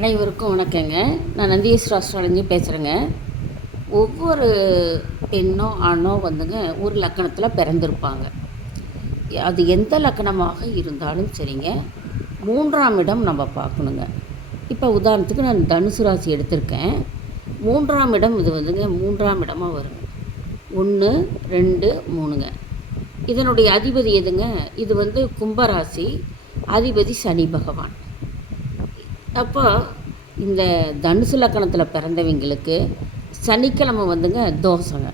அனைவருக்கும் வணக்கங்க. நான் நந்தீஸ்வர அஸ்ட்ராலஜி பேசுகிறேங்க. ஒவ்வொரு பெண்ணோ ஆணோ வந்துங்க ஒரு லக்கணத்தில் பிறந்திருப்பாங்க. அது எந்த லக்கணமாக இருந்தாலும் சரிங்க, 3ஆம் இடம் நம்ம பார்க்கணுங்க. இப்போ உதாரணத்துக்கு நான் தனுசு ராசி எடுத்திருக்கேன். 3ஆம் இடம் இது வந்துங்க 3ஆம் இடமாக வருங்க. 1 2 3ங்க. இதனுடைய அதிபதி எதுங்க? இது வந்து கும்பராசி, அதிபதி சனி பகவான். அப்போ இந்த தனுசு லக்கணத்தில் பிறந்தவங்களுக்கு சனிக்கிழமை வந்துங்க தோசைங்க.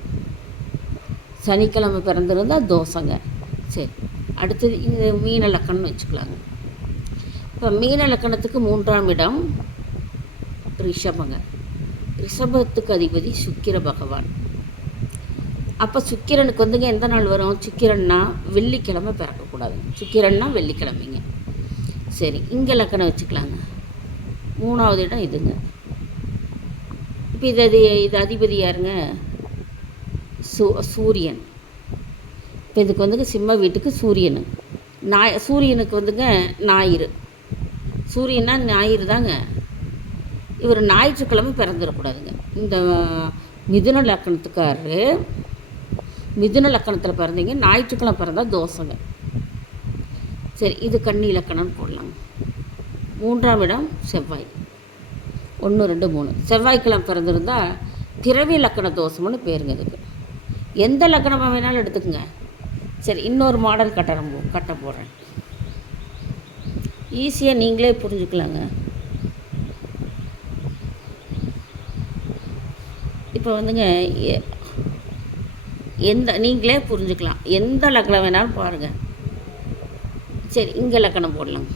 சனிக்கிழமை பிறந்திருந்தால் தோசைங்க. சரி, அடுத்தது இது மீன லக்கணம்னு வச்சுக்கலாங்க. இப்போ மீன லக்கணத்துக்கு 3ஆம் இடம் ரிஷபங்க. ரிஷபத்துக்கு அதிபதி சுக்கிர பகவான். அப்போ சுக்கிரனுக்கு வந்துங்க எந்த நாள் வரும்? சுக்கிரன்னா வெள்ளிக்கிழமை பிறக்கக்கூடாது. சுக்கிரன்னா வெள்ளிக்கிழமைங்க. சரி, இங்கே லக்கணம் வச்சுக்கலாங்க. 3ஆவது இடம் இதுங்க. இப்போ இது அதிபதி யாருங்க? சூரியன். இப்போ இதுக்கு வந்துங்க சிம்ம வீட்டுக்கு சூரியனு. சூரியனுக்கு வந்துங்க ஞாயிறு. சூரியனா ஞாயிறு தாங்க. இவர் ஞாயிற்றுக்கிழமை பிறந்துடக்கூடாதுங்க. இந்த மிதுன லக்கணத்துக்காரரு மிதுன லக்கணத்தில் பிறந்தீங்க, ஞாயிற்றுக்கிழமை பிறந்தால் தோசைங்க. சரி, இது கன்னி லக்கணம்னு போடலாங்க. 3ஆம் இடம் செவ்வாய். 1 2 3 செவ்வாய்க்கிழமை பிறந்திருந்தால் பிறவி லக்கண தோஷம்னு பேருங்க இதுக்கு. எந்த லக்கணமாக வேணாலும் எடுத்துக்கோங்க. சரி, இன்னொரு மாடல் கட்ட போடுறேன். ஈஸியாக நீங்களே புரிஞ்சுக்கலாங்க. இப்போ வந்துங்க நீங்களே புரிஞ்சுக்கலாம். எந்த லக்கணம் வேணாலும் பாருங்கள். சரி, இங்கே லக்கணம் போடலாம்.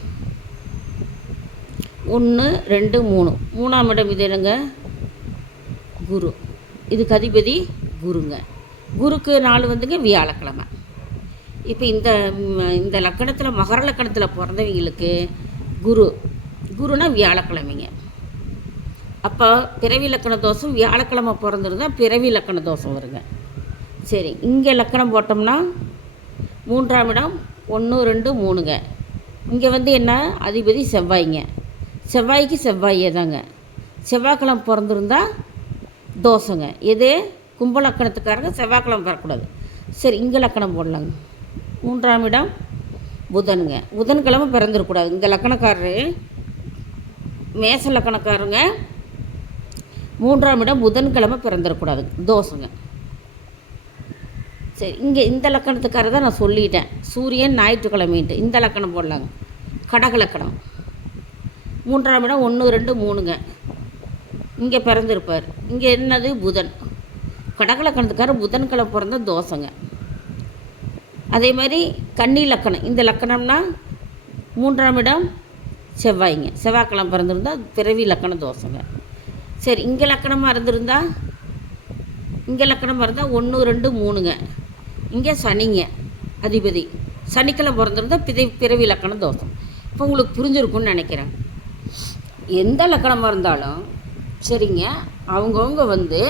1 2 3 3ஆம் இடம் இது என்னங்க? குரு. இதுக்கு அதிபதி குருங்க. குருக்கு நாள் வந்துங்க வியாழக்கிழமை. இப்போ இந்த லக்கணத்தில் மகர லக்கணத்தில் பிறந்தவங்களுக்கு குருனா வியாழக்கிழமைங்க. அப்போ பிறவி லக்கண தோஷம் வியாழக்கிழமை பிறந்திருந்தால் பிறவி லக்கண தோஷம் வருங்க. சரி, இங்கே லக்கணம் போட்டோம்னா 3ஆம் இடம் 1 2 3ங்க. இங்கே வந்து என்ன? அதிபதி செவ்வாய்ங்க. செவ்வாய்க்கு செவ்வாயே தாங்க. செவ்வாய்க்கிழமை பிறந்திருந்தா தோசைங்க. எது? கும்ப லக்கணத்துக்காரங்க செவ்வாய்க்கிழமை பெறக்கூடாது. சரி, இங்கே லக்கணம் போடலாங்க. 3ஆம் இடம் புதனுங்க. புதன்கிழமை பிறந்துடக்கூடாது. இந்த லக்கணக்காரரு மேச லக்கணக்காரங்க 3ஆம் இடம் புதன்கிழமை பிறந்துடக்கூடாது, தோசைங்க. சரி, இங்கே இந்த லக்கணத்துக்காரர் தான் நான் சொல்லிட்டேன். சூரியன் ஞாயிற்றுக்கிழமைன்ட்டு இந்த லக்கணம் போடலாங்க. கடக லக்கணம். 3ஆம் இடம் 1 2 3ங்க. இங்கே பிறந்திருப்பார். இங்கே என்னது? புதன். கடக லக்கணத்துக்காரர் புதன்கிழமை பிறந்த தோசைங்க. அதே மாதிரி கன்னி லக்கணம். இந்த லக்கணம்னா 3ஆம் இடம் செவ்வாய்ங்க. செவ்வாய்க்கிழமை பிறந்திருந்தால் பிறவி லக்கண தோசைங்க. சரி, இங்கே லக்கணமாக இருந்திருந்தா 1 2 3ங்க. இங்கே சனிங்க அதிபதி. சனிக்கிழமை பிறந்திருந்தால் பிறவி லக்கண தோஷம். இப்போ உங்களுக்கு புரிஞ்சிருக்குன்னு நினைக்கிறேன். எந்த லக்கணமாக இருந்தாலும் சரிங்க, அவங்கவுங்க வந்து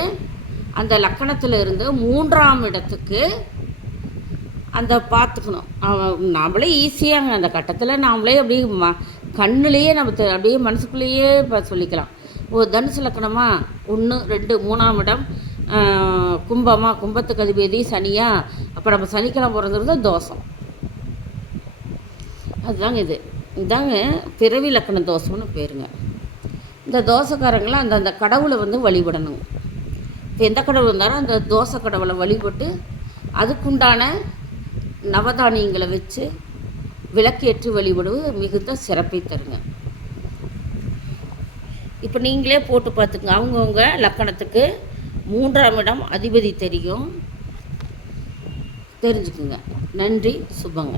அந்த லக்கணத்தில் இருந்து 3ஆம் இடத்துக்கு அந்த பார்த்துக்கணும். நாமளே ஈஸியாங்க அந்த கட்டத்தில் நாமளே அப்படியே கண்ணுலேயே நம்ம அப்படியே மனசுக்குள்ளேயே சொல்லிக்கலாம். தனுசு லக்கணமா 1 2 3ஆம் இடம் கும்பத்துக்கு அதிபதி சனியா. அப்போ நம்ம சனிக்கிழமை பிறந்திருந்தால் தோஷம். அதுதாங்க இதாங்க பிறவி லக்கண தோஷம்னு பேருங்க. இந்த தோசைக்காரங்களாம் அந்த கடவுளை வந்து வழிபடணும். இப்போ எந்த கடவுள் இருந்தாலும் அந்த தோசை கடவுளை வழிபட்டு அதுக்குண்டான நவதானியங்களை வச்சு விளக்கேற்றி வழிபடுவது மிகுந்த சிறப்பை தருங்க. இப்போ நீங்களே போட்டு பார்த்துங்க. அவங்கவுங்க லக்கணத்துக்கு 3ஆம் இடம் அதிபதி தெரிஞ்சுக்குங்க. நன்றி, சுபங்க.